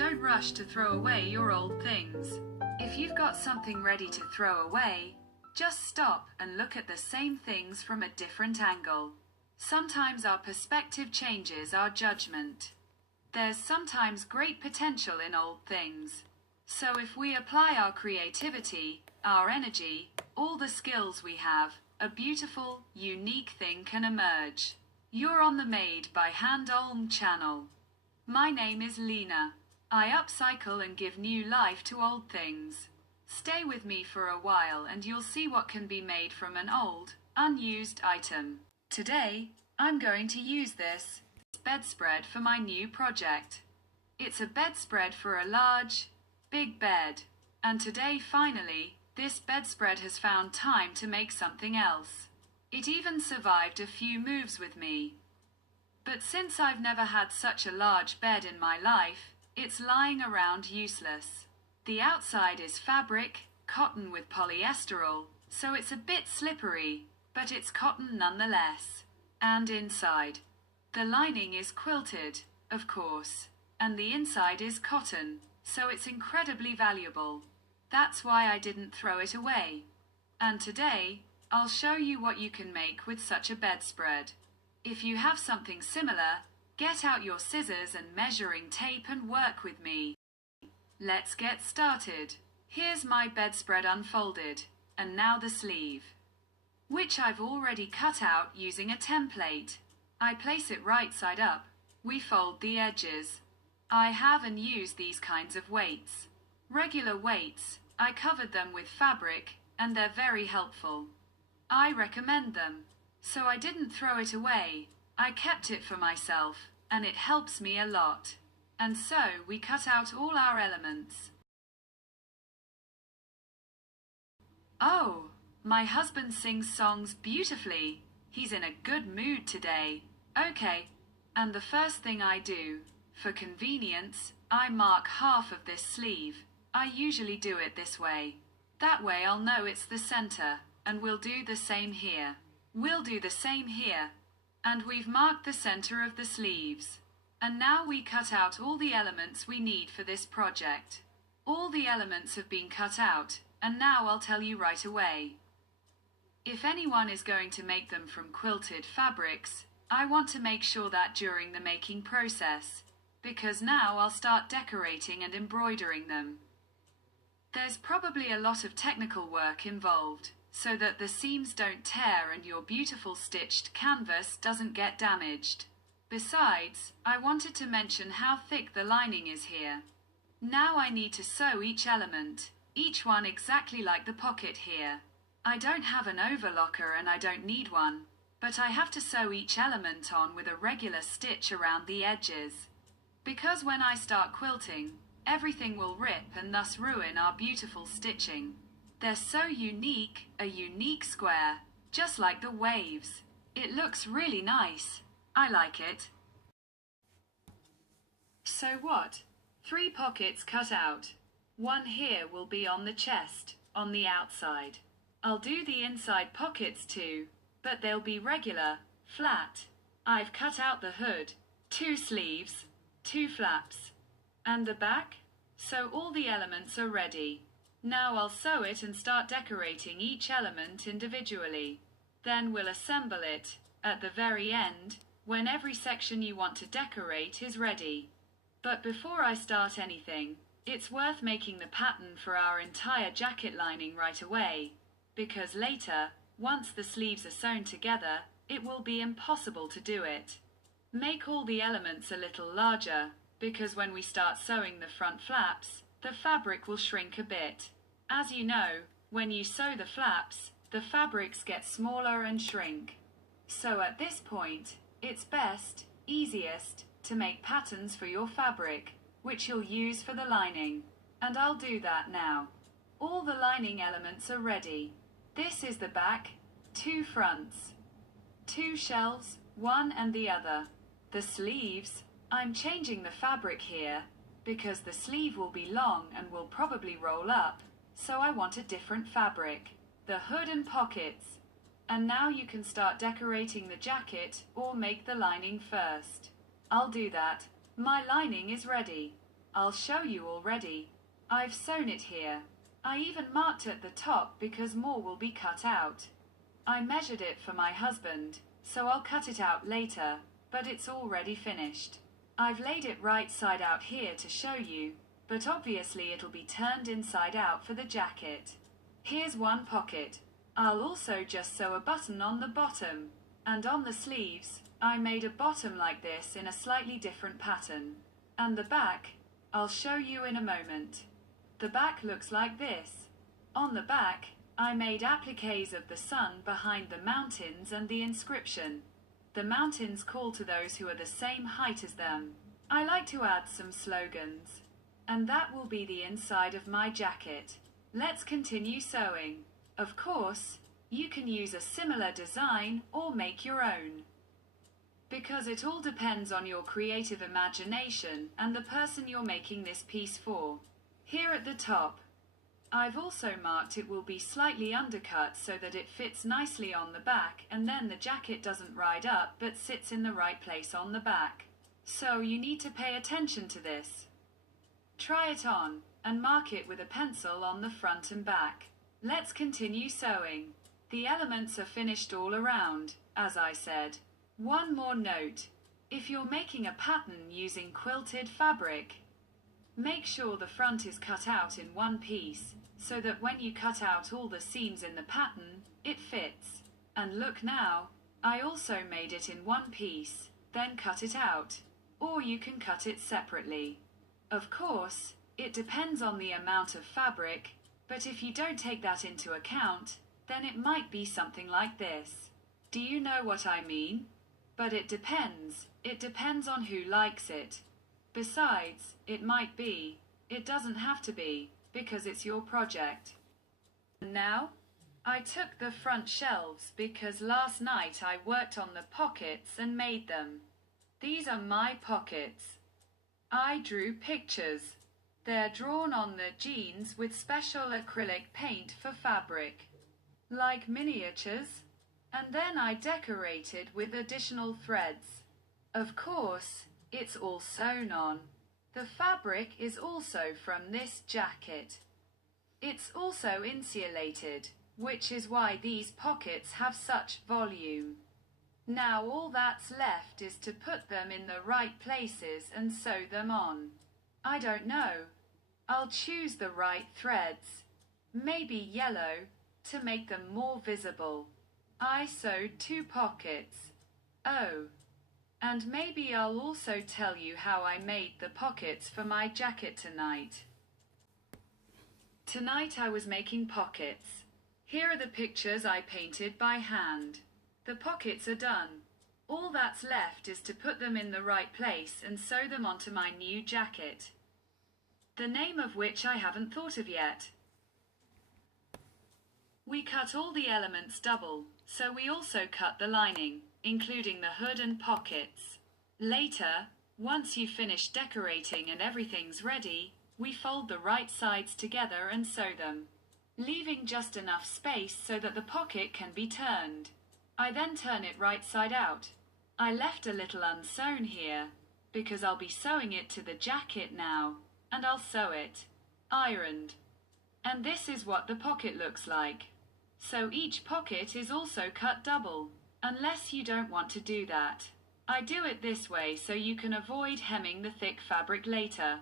Don't rush to throw away your old things. If you've got something ready to throw away, just stop and look at the same things from a different angle. Sometimes our perspective changes our judgment. There's sometimes great potential in old things. So if we apply our creativity, our energy, all the skills we have, a beautiful, unique thing can emerge. You're on the Made by Handmade channel. My name is Lena. I upcycle and give new life to old things. Stay with me for a while and you'll see what can be made from an old, unused item. Today, I'm going to use this bedspread for my new project. It's a bedspread for a large, big bed. And today, finally, this bedspread has found time to make something else. It even survived a few moves with me. But since I've never had such a large bed in my life, it's lying around useless. The outside is fabric, cotton with polyesterol, so it's a bit slippery, but it's cotton nonetheless. And inside, the lining is quilted, of course, and the inside is cotton, so it's incredibly valuable. That's why I didn't throw it away. And today, I'll show you what you can make with such a bedspread. If you have something similar, get out your scissors and measuring tape and work with me. Let's get started. Here's my bedspread unfolded, and now the sleeve, which I've already cut out using a template. I place it right side up. We fold the edges. I have and use these kinds of weights. Regular weights, I covered them with fabric, and they're very helpful. I recommend them. So I didn't throw it away. I kept it for myself, and it helps me a lot. And so we cut out all our elements. Oh, my husband sings songs beautifully. He's in a good mood today. Okay, and the first thing I do, for convenience, I mark half of this sleeve. I usually do it this way. That way I'll know it's the center, and we'll do the same here. We'll do the same here. And we've marked the center of the sleeves. And now we cut out all the elements we need for this project. All the elements have been cut out, and now I'll tell you right away. If anyone is going to make them from quilted fabrics, I want to make sure that during the making process, because now I'll start decorating and embroidering them. There's probably a lot of technical work involved, so that the seams don't tear and your beautiful stitched canvas doesn't get damaged. Besides, I wanted to mention how thick the lining is here. Now I need to sew each element, each one exactly like the pocket here. I don't have an overlocker and I don't need one, but I have to sew each element on with a regular stitch around the edges. Because when I start quilting, everything will rip and thus ruin our beautiful stitching. They're so unique, a unique square, just like the waves. It looks really nice. I like it. So what? 3 pockets cut out. One here will be on the chest, on the outside. I'll do the inside pockets too, but they'll be regular, flat. I've cut out the hood, 2 sleeves, 2 flaps, and the back, so all the elements are ready. Now I'll sew it and start decorating each element individually. Then we'll assemble it, at the very end, when every section you want to decorate is ready. But before I start anything, it's worth making the pattern for our entire jacket lining right away, because later, once the sleeves are sewn together, it will be impossible to do it. Make all the elements a little larger, because when we start sewing the front flaps, the fabric will shrink a bit. As you know, when you sew the flaps, the fabrics get smaller and shrink. So at this point, it's best, easiest, to make patterns for your fabric, which you'll use for the lining. And I'll do that now. All the lining elements are ready. This is the back, 2 fronts, 2 shelves, one and the other. The sleeves, I'm changing the fabric here, because the sleeve will be long and will probably roll up, so I want a different fabric. The hood and pockets. And now you can start decorating the jacket or make the lining first. I'll do that. My lining is ready. I'll show you already. I've sewn it here. I even marked at the top because more will be cut out. I measured it for my husband, so I'll cut it out later, but it's already finished. I've laid it right side out here to show you, but obviously it'll be turned inside out for the jacket. Here's one pocket. I'll also just sew a button on the bottom, and on the sleeves, I made a bottom like this in a slightly different pattern. And the back, I'll show you in a moment. The back looks like this. On the back, I made appliques of the sun behind the mountains and the inscription. The mountains call to those who are the same height as them. I like to add some slogans. And that will be the inside of my jacket. Let's continue sewing. Of course, you can use a similar design or make your own. Because it all depends on your creative imagination and the person you're making this piece for. Here at the top, I've also marked it will be slightly undercut so that it fits nicely on the back, and then the jacket doesn't ride up but sits in the right place on the back. So you need to pay attention to this. Try it on and mark it with a pencil on the front and back. Let's continue sewing. The elements are finished all around, as I said. One more note. If you're making a pattern using quilted fabric, make sure the front is cut out in one piece, so that when you cut out all the seams in the pattern, it fits. And look now, I also made it in one piece, then cut it out. Or you can cut it separately. Of course, it depends on the amount of fabric, but if you don't take that into account, then it might be something like this. Do you know what I mean? But it depends. It depends on who likes it. Besides, it might be. It doesn't have to be, because it's your project. Now, I took the front shelves because last night I worked on the pockets and made them. These are my pockets. I drew pictures. They're drawn on the jeans with special acrylic paint for fabric, like miniatures, and then I decorated with additional threads. Of course, it's all sewn on. The fabric is also from this jacket. It's also insulated, which is why these pockets have such volume. Now all that's left is to put them in the right places and sew them on. I don't know. I'll choose the right threads, maybe yellow, to make them more visible. I sewed 2 pockets. Oh, and maybe I'll also tell you how I made the pockets for my jacket tonight. Tonight I was making pockets. Here are the pictures I painted by hand. The pockets are done. All that's left is to put them in the right place and sew them onto my new jacket, the name of which I haven't thought of yet. We cut all the elements double, so we also cut the lining, including the hood and pockets. Later, once you've finished decorating and everything's ready, we fold the right sides together and sew them, leaving just enough space so that the pocket can be turned. I then turn it right side out. I left a little unsewn here, because I'll be sewing it to the jacket now, and I'll sew it, ironed. And this is what the pocket looks like. So each pocket is also cut double, unless you don't want to do that. I do it this way so you can avoid hemming the thick fabric later.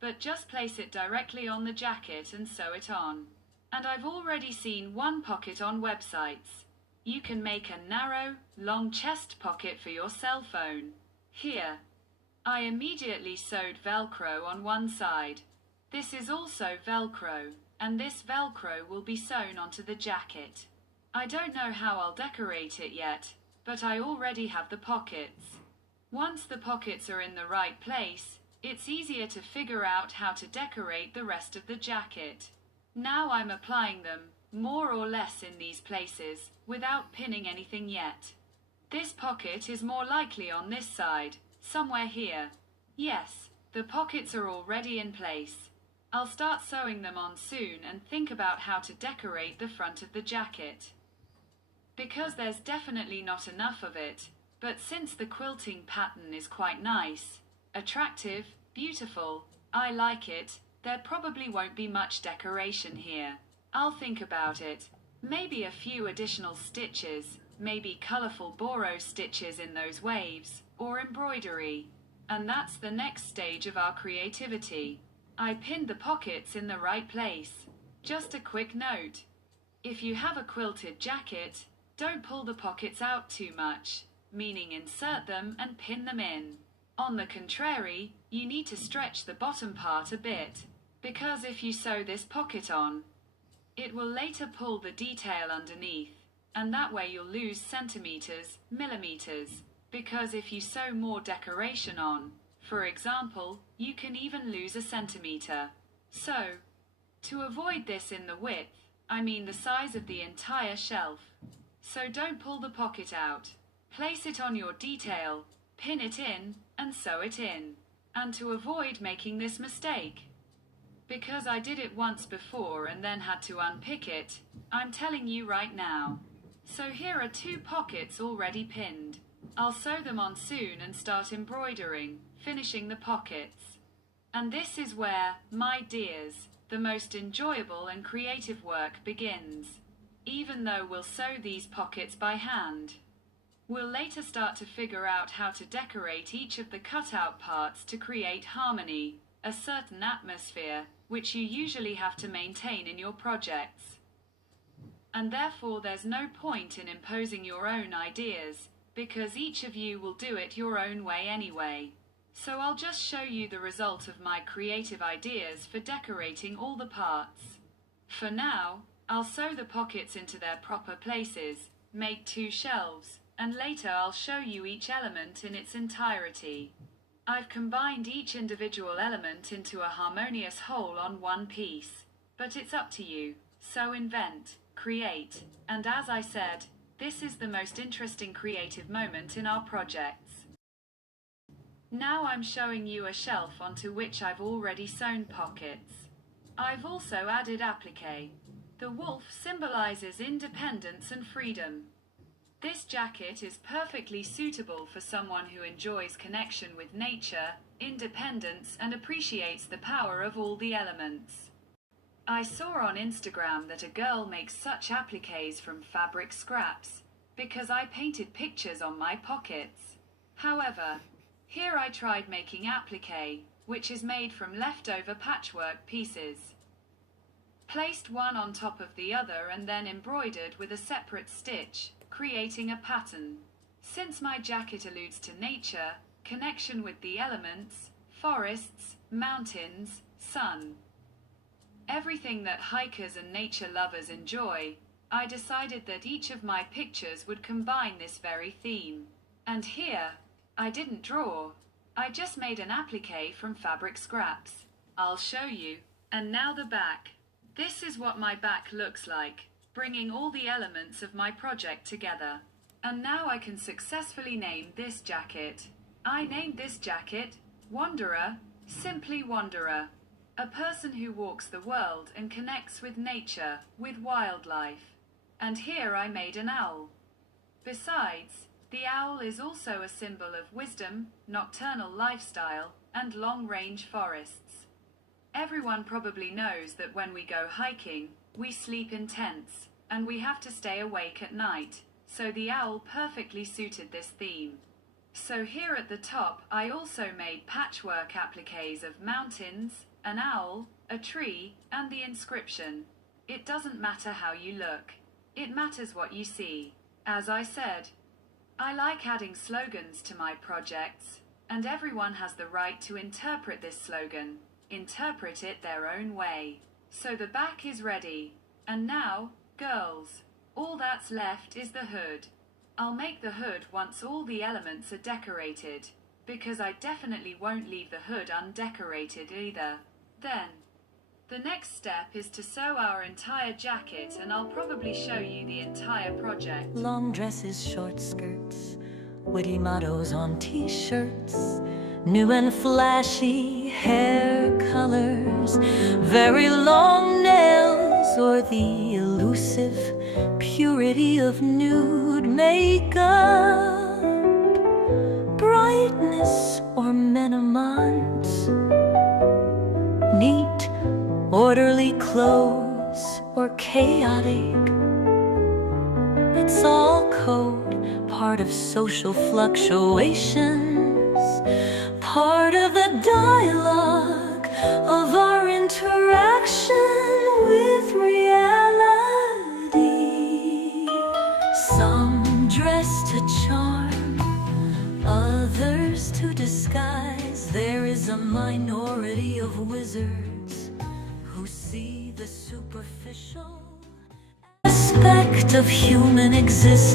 But just place it directly on the jacket and sew it on. And I've already seen one pocket on websites. You can make a narrow, long chest pocket for your cell phone. Here. I immediately sewed Velcro on one side. This is also Velcro, and this Velcro will be sewn onto the jacket. I don't know how I'll decorate it yet, but I already have the pockets. Once the pockets are in the right place, it's easier to figure out how to decorate the rest of the jacket. Now I'm applying them, more or less in these places, without pinning anything yet. This pocket is more likely on this side, somewhere here. Yes, the pockets are already in place. I'll start sewing them on soon and think about how to decorate the front of the jacket. Because there's definitely not enough of it, but since the quilting pattern is quite nice, attractive, beautiful, I like it. There probably won't be much decoration here. I'll think about it. Maybe a few additional stitches, maybe colorful borrow stitches in those waves, or embroidery. And that's the next stage of our creativity. I pinned the pockets in the right place. Just a quick note. If you have a quilted jacket, don't pull the pockets out too much, meaning insert them and pin them in. On the contrary, you need to stretch the bottom part a bit, because if you sew this pocket on, it will later pull the detail underneath, and that way you'll lose centimeters, millimeters, because if you sew more decoration on, for example, you can even lose a centimeter. So, to avoid this in the width, I mean the size of the entire shelf. So don't pull the pocket out. Place it on your detail, pin it in, and sew it in. And to avoid making this mistake, because I did it once before and then had to unpick it, I'm telling you right now. So here are 2 pockets already pinned. I'll sew them on soon and start embroidering, finishing the pockets. And this is where, my dears, the most enjoyable and creative work begins. Even though we'll sew these pockets by hand, we'll later start to figure out how to decorate each of the cutout parts to create harmony, a certain atmosphere, which you usually have to maintain in your projects. And therefore there's no point in imposing your own ideas, because each of you will do it your own way anyway. So I'll just show you the result of my creative ideas for decorating all the parts. For now, I'll sew the pockets into their proper places, make 2 shelves, and later I'll show you each element in its entirety. I've combined each individual element into a harmonious whole on one piece, but it's up to you. So invent, create, and as I said, this is the most interesting creative moment in our projects. Now I'm showing you a shelf onto which I've already sewn pockets. I've also added applique. The wolf symbolizes independence and freedom. This jacket is perfectly suitable for someone who enjoys connection with nature, independence, and appreciates the power of all the elements. I saw on Instagram that a girl makes such appliques from fabric scraps, because I painted pictures on my pockets. However, here I tried making applique, which is made from leftover patchwork pieces. Placed one on top of the other and then embroidered with a separate stitch, creating a pattern. Since my jacket alludes to nature, connection with the elements, forests, mountains, sun, everything that hikers and nature lovers enjoy, I decided that each of my pictures would combine this very theme. And here, I didn't draw, I just made an applique from fabric scraps. I'll show you. And now the back. This is what my back looks like, bringing all the elements of my project together. And now I can successfully name this jacket. I named this jacket Wanderer, simply Wanderer. A person who walks the world and connects with nature, with wildlife. And here I made an owl. Besides, the owl is also a symbol of wisdom, nocturnal lifestyle, and long-range forests. Everyone probably knows that when we go hiking, we sleep in tents, and we have to stay awake at night, so the owl perfectly suited this theme. So here at the top I also made patchwork appliques of mountains, an owl, a tree, and the inscription. It doesn't matter how you look. It matters what you see. As I said, I like adding slogans to my projects, and everyone has the right to interpret this slogan, interpret it their own way. So the back is ready. And now, girls, all that's left is the hood. I'll make the hood once all the elements are decorated, because I definitely won't leave the hood undecorated either. Then, the next step is to sew our entire jacket, and I'll probably show you the entire project. Long dresses, short skirts, witty mottos on t-shirts, new and flashy hair colors, very long nails, or the elusive purity of nude makeup, brightness or menamont, neat, orderly clothes or chaotic. It's all code, part of social fluctuations, part of the dialogue of our interaction with reality. Some dress to charm, others to disguise. There is a minority of wizards who see the superficial aspect of human existence.